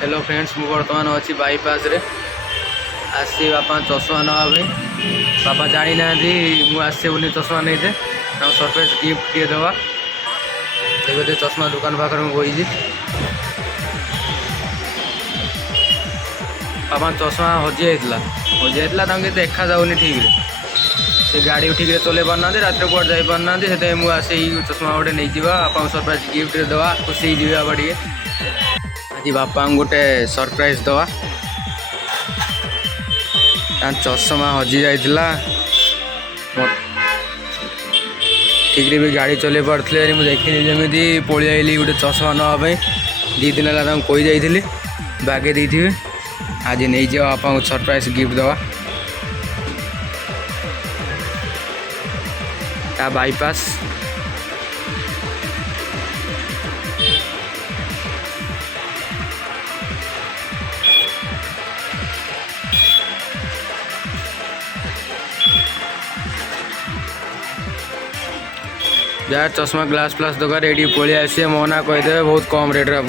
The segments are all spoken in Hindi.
हेलो फ्रेंड्स, मु बर्तमान अच्छी बाईपास रे आसी बापा चश्मा ना बापा जानी ना मुझे बोली चश्मा नहीं थे सरप्राइज गिफ्ट किए दवा देखते चश्मा दुकान पाखे मुझे बही बापा चश्मा हजि जाता देखा जाऊनी ठीक से गाड़ी ठीक से चल पारना रात कौट जा पारना से मुझे चश्मा गोटे नहीं बापा सरप्राइज गिफ्ट दवा खुशी बापा टे आज बापा गोटे सरप्राइज दवा चश्मा हजि जाइला ठीक भी गाड़ी चल पारे मुझे देखनी जमी पलि आइली गोटे चश्मा नापी 2 दिन है कही जाइली बागे देथे आज नहीं जाओ बापा को सरप्राइज गिफ्ट दवा ता बाईपास यार चश्मा ग्लास प्लास दरकार ये पलि आसे मना कहीदे बहुत कम रेट आप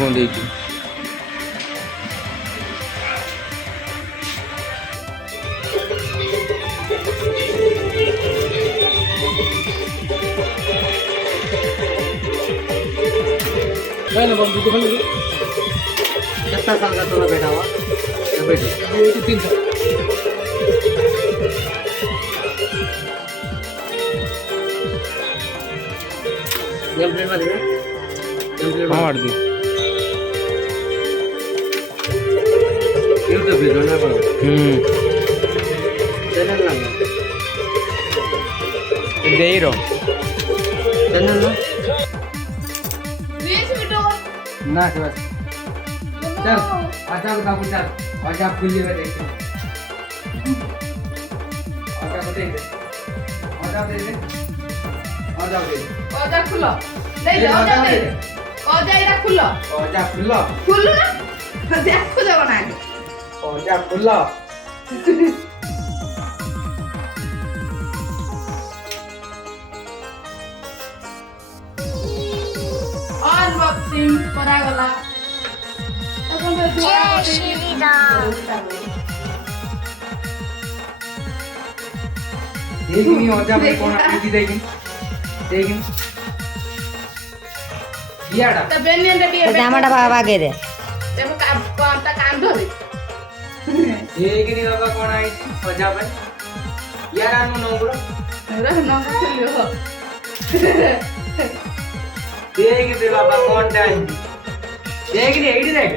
कितना साल का तोड़ा बैठा हुआ बैठो 3 साल मार दी यूट्यूब वीडियो ना बनो चैनल ना दे रो चैनल ना रील्स वीडियो ना के बस चल आजा को दाबू चल आजा खुली में देख आजा को दे आजा दे दे आजा दे ओजा खुलो ले ले ओजा दे ओजा इरा खुलो आजा खुला खुलो ना देखो जा बना आजा खुला अनबॉक्सिंग करा गला अपन तो जय श्री राम देखनी आजा में कौन आती देखनी देखनी याडा तो बेने दे भी जामाटा बाबा के दे देखो काम काम धरे देखनी बाबा कौन आई आजा में यार आनु नंबर रह न चलियो देख दे बाबा कौन टाइम देखनी एडी देख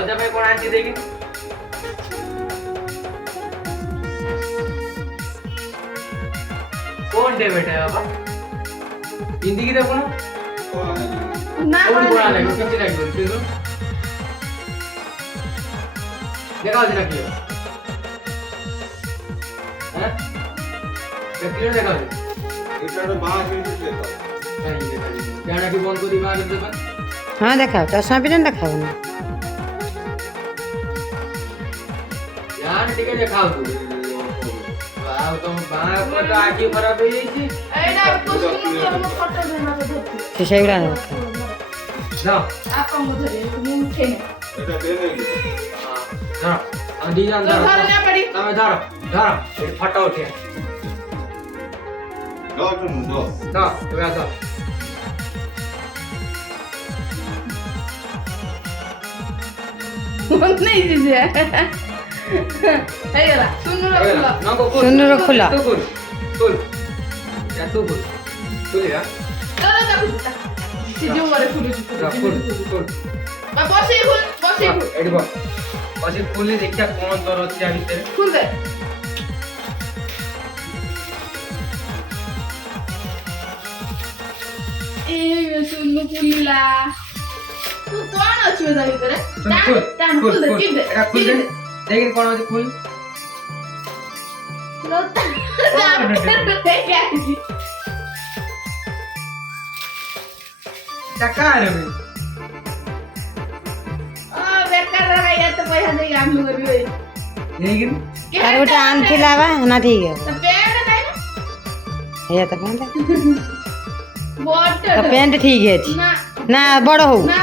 आजा में कौन आती देखनी कौन दे बेटा बाबा हिंदी की देखो ना ना कौन बोला लगे कितने लाइक बोलते हो देखा जरा क्लियर हैं क्लियर देखा এটা তো বাঁ সাইডে লেখা नहीं देखा जाना की बंद को दिमाग में देखा हाँ देखा चश्मा पिन देखा ना यार ठीक है दिखाओ तू वाह तुम बाँ पर तो आंखें खराब हो गई एडा कुछ नहीं फोटो देना तो धरती शीशा उड़ा ना ना आप को धरे तुम उठे এটা দেনে हां हां दी जान तो घर ना पड़ी તમે ધારો ધારો એ ફટા ઉઠે দাও তুমি দাও ના તમે આ नहीं दीजिए अरे सुन लो ना को सुंदर खुला तू खुल खुल या तू खुल खुल या चलो जाओ सीधे मारे खुली खुल खुल बसे खुल एडी बा बस खुली देखा कौन दर ଅଛି आ ଭିତରେ खुल दे ए सुन खुलला तू कौन अछि मेरा भीतर टाण खुल दे टिप दे एटा खुल दे देखिन कोन अछि खुल लोता दे क्या टका रे भाई बेकार रहा ये तो पैसा दे हम लोग भी लेकिन तार गोटे आनथिला बा ना ठीक है तो पेड़ नहीं ना हे तो पैंट बॉटल तो पैंट ठीक है ना ना बड़ हो ना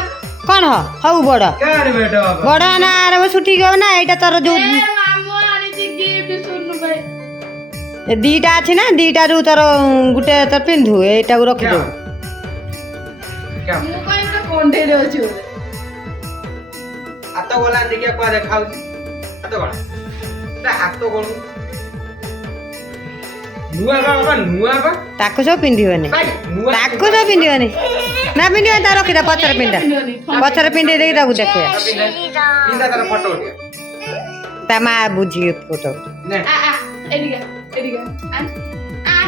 କ'ଣ ହଉ ବଡ଼ କାରେ ବେଟା ବାବା ବଡ଼ ନା ଆର ବର୍ଷ ଠିକ୍ ହବ ନା ଏଇଟା ତୋର ଯୋଉ ମାମୁଁ ଆଣିଛି ଗିଫ୍ଟ ସୁନୁ ଭାଇ। ଏ ଦିଟା ଅଛି ନା ଦିଟାରୁ ତୋର ଗୋଟେ ତୋର ପିନ୍ଧୁ ଏଇଟାକୁ ରଖିଦେବୁ ମୁଁ କହିଲି ତ କଣ୍ଢେଇରେ ଅଛି ବୋଧେ। ହାତ ଗଲା ଦେଖିଆ କୁଆ ଦେଖାଉଛି ହାତ ଗଲା ହାତ ଗଳୁ ନୂଆ ବାବା ନୂଆ ବା ତାକୁ ସବୁ ପିନ୍ଧିବନି ନୂଆ ତାକୁ ସବୁ ପିନ୍ଧିବନି ନା ପିନ୍ଧିବ ତା ରଖିଦା ପଛରେ ପିନ୍ଧା ପଛରେ ପିନ୍ଧେଇ ଦେଇକି ତାକୁ ଦେଖିବା ପିନ୍ଧା ତାର ଫଟୋ ଉଠିଆ ତା ମା ବୁଝିକି ଫଟୋ ନେ ଏଠିକା ଏଠିକା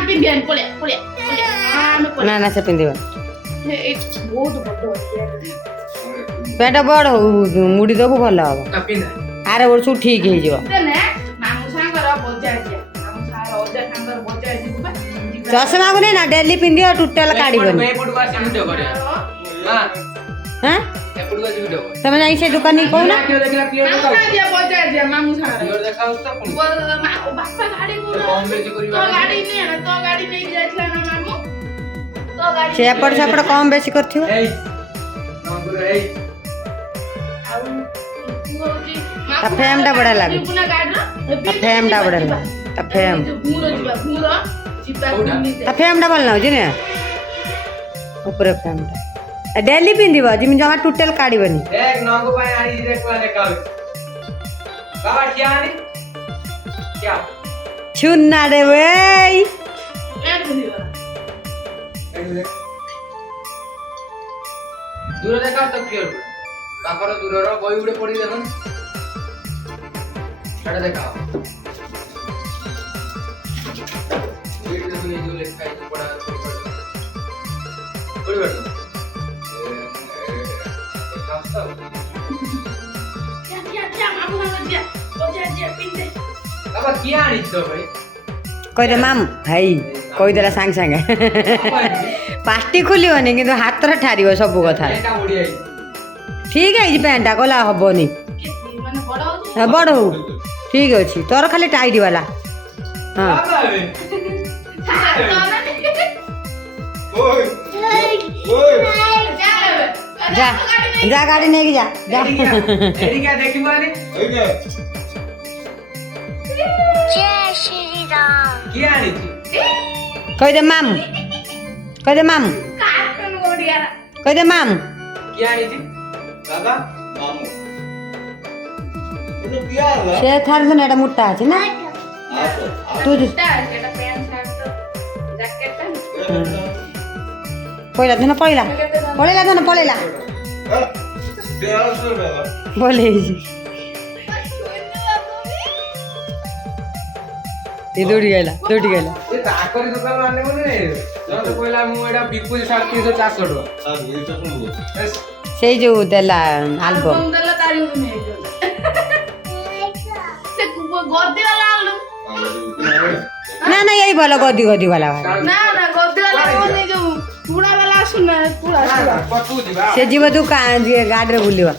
ପିନ୍ଧି ଆଣି ପଳେଆ ପଳେଆ ଆମେ ନା ନା ସେ ପିନ୍ଧିବ ବହୁତ ବଡ ଅଛି ପେଟ ବଡ଼ ହଉ ମୁଡ଼ି ଦେବୁ ଭଲ ହବ ନା ପିନ୍ଧା ଆର ବର୍ଷକୁ ଠିକ୍ ହେଇଯିବ ମାମୁଁ ସାଙ୍ଗର ବଜାର ଯିବା ମାମୁଁ ସାଙ୍ଗର ଅଜା ସାଙ୍ଗର ବଜାର ଯିବୁ ବା ଚଷମାକୁ ନେଇ ନା ଡେଲି ପିନ୍ଧିବ ଟୋଟାଲ କାଢ଼ିବନି ଏପଟକୁ ଆସି ଭିଡ଼ିଓ କରିବା ମା ହଁ ଏପଟକୁ ଆସି ଭିଡ଼ିଓ କର ତମେ ଯାଇ ସେ ଦୋକାନୀ କହୁନ ଦେଖିଲା କ୍ଲିୟର ମାମୁଁ ସାଙ୍ଗରେ ଯିବା ବଜାର ଯିବା ମାମୁଁ ସାଙ୍ଗରେ କ୍ଲିୟର ଦେଖାଉଛି ତ ପୁଣି ବାପା ଗାଡି କମ ବେଶୀ କରିବା ତୋ ଗାଡି ନିଏ ନା ତୋ ଗାଡି ନେଇକି ଯାଇଥିଲା ନା ମାମୁଁ ତୋ ଗାଡି ସେ ଏପଟ ସେପଟ କମ୍ ବେଶୀ କରିଥିବ ଏଇ ନମ୍ବର ଏଇ ଆଉ ହଉଛି ତା ଫ୍ରେମ୍ ଟା ବଢିଆ ଲାଗୁଛି ଯିବୁ ନା ଗାଡିର ତା ଫ୍ରେମ୍ ଟା ବଢିଆ ଲାଗୁଛି ତା ଫ୍ରେମ୍ ଘୁର ଯିବା ଯିବା ବୁଲିତେ। ତା ଫ୍ରେମ୍ ଟା ଭଲ ଲାଗୁଛି ନା ଉପରେ ଫ୍ରେମ୍ ଟା ଡେଲି ପିନ୍ଧିବ ଯେମିତି ଜମା ଟୋଟାଲ କାଢ଼ିବନି देख नौको पाए आनी देख वाले काउ बाबा क्या आनी क्या ଛୁନା ରେ वेई ଏ ବୁଲିବା दूर देखा तो क्लियर बापर दूर रो बई उड़े पड़ी देखन छाड़ देखाओ ये देखो ये जो लिखा है पड़ा पड़ी बैठ क्या मामू साଙ୍ଗरे जिया बजार जिया पिन्धे बाबा क्या आनी तो भाई କହିଦେ ମାମୁଁ ହେଇ କହିଦେଲା ସାଙ୍ଗେ ସାଙ୍ଗେ ପାଟି ଖୋଲିବନି କିନ୍ତୁ ହାତରେ ଠାରିବ ସବୁ କଥା ଏଟା ଓଡିଆ ଠିକ୍ ହେଇଛି ପ୍ୟାଣ୍ଟଟା କହିଲା ହବନି ମାନେ ବଡ ହଉଛି ବଡ଼ ହଉ ଠିକ୍ ଅଛି ତୋର ଖାଲି ଟାଇଟ୍ ବାଲା ହଁ बाबा रे ओए ओए ଯା ଯା ଗାଡ଼ି ନେଇକି ଯା ଯା एडी क्या देखी माने एइके क्या आनी थी କହିଦେ ମାମୁଁ କହିଦେ ମାମୁଁ कार्टून ओडिया କହିଦେ ମାମୁଁ क्या आनी थी दादा मामू तूने किया है ସେ ଠାରୁ ଏଇଟା ମୋଟା ଅଛି ନା ତୁ ଟା ଏଟା ପ୍ୟାଣ୍ଟ ସାର୍ଟ ଜ୍ୟାକେଟ ଟା ପଳେଇଲା ଧନ ପଳେଇଲା ପଳେଇଲା ଧନ ପଳେଇଲା तेरा सुन बाबा ପଳେଇଛି ଏ ଦୌଡ଼ି ଗଲା ଦୌଡ଼ି ଗଲା ये ताकरी दुकान माने कोने रे तो कोइला मु एडा बिपुल 350 400 टका साहब ये तो सुन लो ସେଇ ଯୋଉ ଦେଲା ଆଲବମ୍ ଆଲବମ୍ ଦେଲା ତାରି ଗୋଟେ ନେଇଗଲା ସେ ଗଦି वाला ଆଲୁ ନା ନା ଏଇ ଭଲ ଗଦି ଗଦି ବାଲା ଭାଇ ନା ନା ଗଦି वाला କୋନି ଯୋଉ ପୁଡା वाला ଆସୁନା ପୁଡା पटू दिबा ସେ ଯିବ ତୁ ଗାଡ଼ିରେ ବୁଲିବ